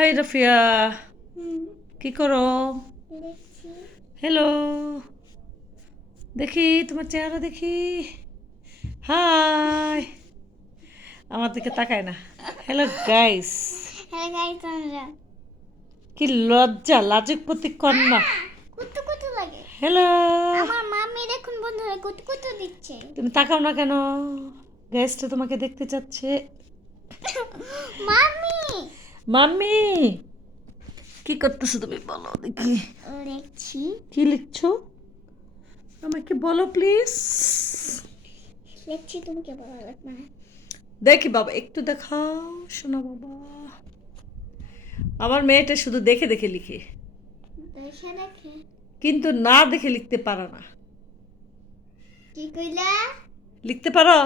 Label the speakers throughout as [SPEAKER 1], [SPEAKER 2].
[SPEAKER 1] High Rafia কি করো? Hello দেখি তোমার চেহারা দেখি। হাই আমার দিকে তাকায় না। হ্যালো গাইস কি লজ্জা লাজুক প্রতি কন্যা হ্যালো
[SPEAKER 2] আমার মামি দেখুন বন্ধুরা কুতু কুতু দিচ্ছে।
[SPEAKER 1] তুমি তাকাও না কেন? গ্যাসটা তোমাকে দেখতে চাচ্ছে।
[SPEAKER 2] মামি
[SPEAKER 1] মাম্মি! কি করতেছো তুমি? বলো দেখি।
[SPEAKER 2] দেখছি
[SPEAKER 1] কি লিখছো? আমাকে বলো প্লিজ।
[SPEAKER 2] দেখছি তুমি কে বলা? না
[SPEAKER 1] দেখি বাবা একটু দেখাও। শোনো বাবা। আমার মেয়েটা শুধু দেখে দেখে লিখে।
[SPEAKER 2] দেখে দেখে।
[SPEAKER 1] কিন্তু না দেখে লিখতে পারো না।
[SPEAKER 2] কি কইলা?
[SPEAKER 1] লিখতে পারো?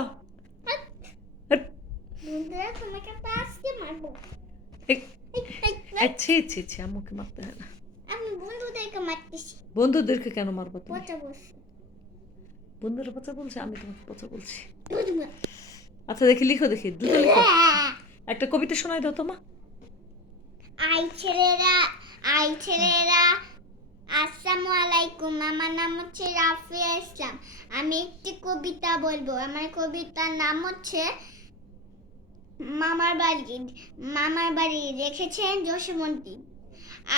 [SPEAKER 2] বন্ধুরা তোমাকে তো আজকে মারবো।
[SPEAKER 1] এই-
[SPEAKER 2] এই, এই,
[SPEAKER 1] এই, ছি ছি ছি আমাকে মারতে হয় না
[SPEAKER 2] আমি বন্ধুদেরকে মারতেছি
[SPEAKER 1] বন্ধুদেরকে কেন মারবো তুমি
[SPEAKER 2] পচা
[SPEAKER 1] বন্ধুরা পচা বলছে আমি তোমাকে পচা বলছি আচ্ছা দেখি লিখো দেখি দুটো লিখো একটা কবিতা শোনাই দাও তোমা
[SPEAKER 2] আই ছেলেরা আই ছেলেরা আসসালামু আলাইকুম আমার নাম হচ্ছে রাফিয়া ইসলাম আমি একটি কবিতা বলব আমার কবিতার নাম হচ্ছে মামার বাড়ি মামার বাড়ি রেখেছেন যশোমন্তী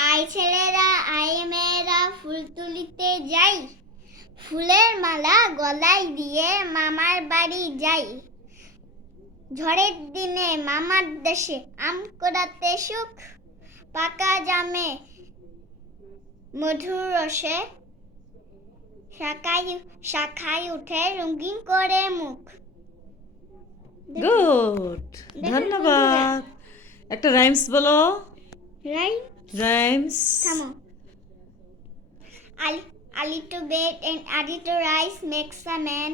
[SPEAKER 2] আই ছেলেরা, আই মেয়েরা, ফুল তুলিতে যাই। ফুলের মালা গলায় দিয়ে মামার বাড়ি যাই। ঝড়ের দিনে মামার দেশে আম কোড়াতে সুখ, পাকা জামে মধুর রসে শাখায় শাখায় উঠে রঙিন করে মুখ।
[SPEAKER 1] গুড ধন্যবাদ একটা রাইমস বলো
[SPEAKER 2] rhymes Ali to bed and Ali to rise makes a man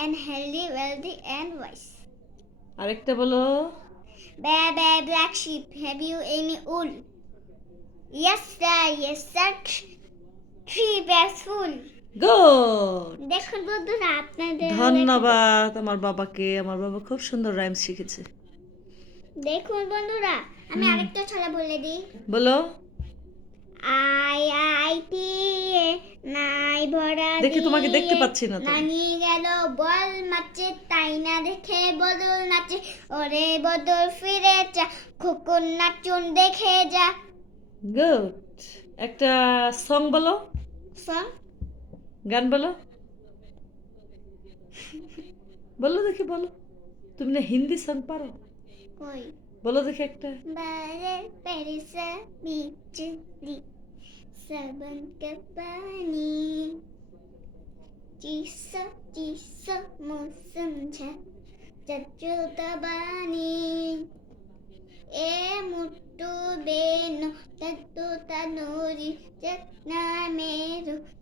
[SPEAKER 2] and healthy, wealthy and wise.
[SPEAKER 1] আরেকটা বলো
[SPEAKER 2] Bear, bear, black sheep, have you any wool? Yes, sir, yes, sir. Three bears full.
[SPEAKER 1] Good
[SPEAKER 2] দেখুন বন্ধুরা আপনাদের
[SPEAKER 1] ধন্যবাদ আমার বাবাকে আমার বাবা খুব সুন্দর রাইম শিখেছে।
[SPEAKER 2] দেখুন বন্ধুরা আমি আরেকটা ছড়া বলে দিই।
[SPEAKER 1] বলো।
[SPEAKER 2] আই আই টি এ নাই ভরা
[SPEAKER 1] দেখি তোমাকে দেখতে পাচ্ছি না তো।
[SPEAKER 2] নানি গেল বল মাছে তাই না দেখে বদল নাচে। ওরে বদল ফিরে যা খোকন নাচুন দেখে যা।
[SPEAKER 1] গুড একটা সং বলো।
[SPEAKER 2] সং
[SPEAKER 1] গান বলো। বলো দেখি বলো। তুমি না হিন্দি সং পারো? বলো দেখি একটা।
[SPEAKER 2] সাবন কে পানি। মৌসুম এ মুট্টু তত্তু মেরু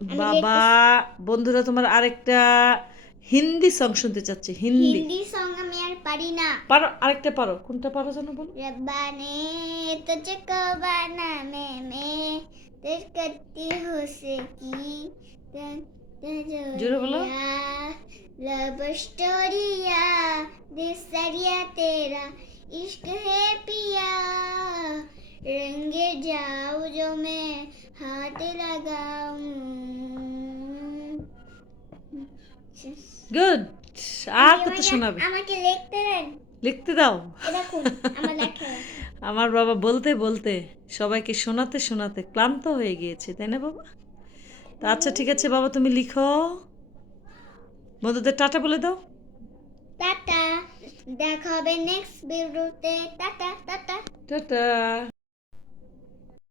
[SPEAKER 1] বাবা বন্ধুরা তোমার আরেকটা হিন্দি সং শুনতে চাচ্ছি হিন্দি।
[SPEAKER 2] হিন্দি সং আমি আর পারি না।
[SPEAKER 1] পারো আরেকটা পারো কোনটা পারো জানো বলো?
[SPEAKER 2] রব্বানে তুঝে কো বানামে মে মে
[SPEAKER 1] করতি কত্তি
[SPEAKER 2] সে কি জোরে বলো। লব স্টোরিয়া দিসরিয়া তেরা ইশক হে পিয়া রঙ্গে যা
[SPEAKER 1] গুড আর কত শোনাবে?
[SPEAKER 2] আমাকে লিখতে দেন।
[SPEAKER 1] লিখতে দাও।
[SPEAKER 2] আমার
[SPEAKER 1] আমার বাবা বলতে বলতে সবাইকে শোনাতে শোনাতে ক্লান্ত হয়ে গিয়েছে তাই না বাবা? তা আচ্ছা ঠিক আছে বাবা তুমি লিখো। বন্ধুদের টাটা বলে দাও।
[SPEAKER 2] টাটা। দেখা হবে নেক্সট ভিডিওতে টাটা টাটা।
[SPEAKER 1] টাটা।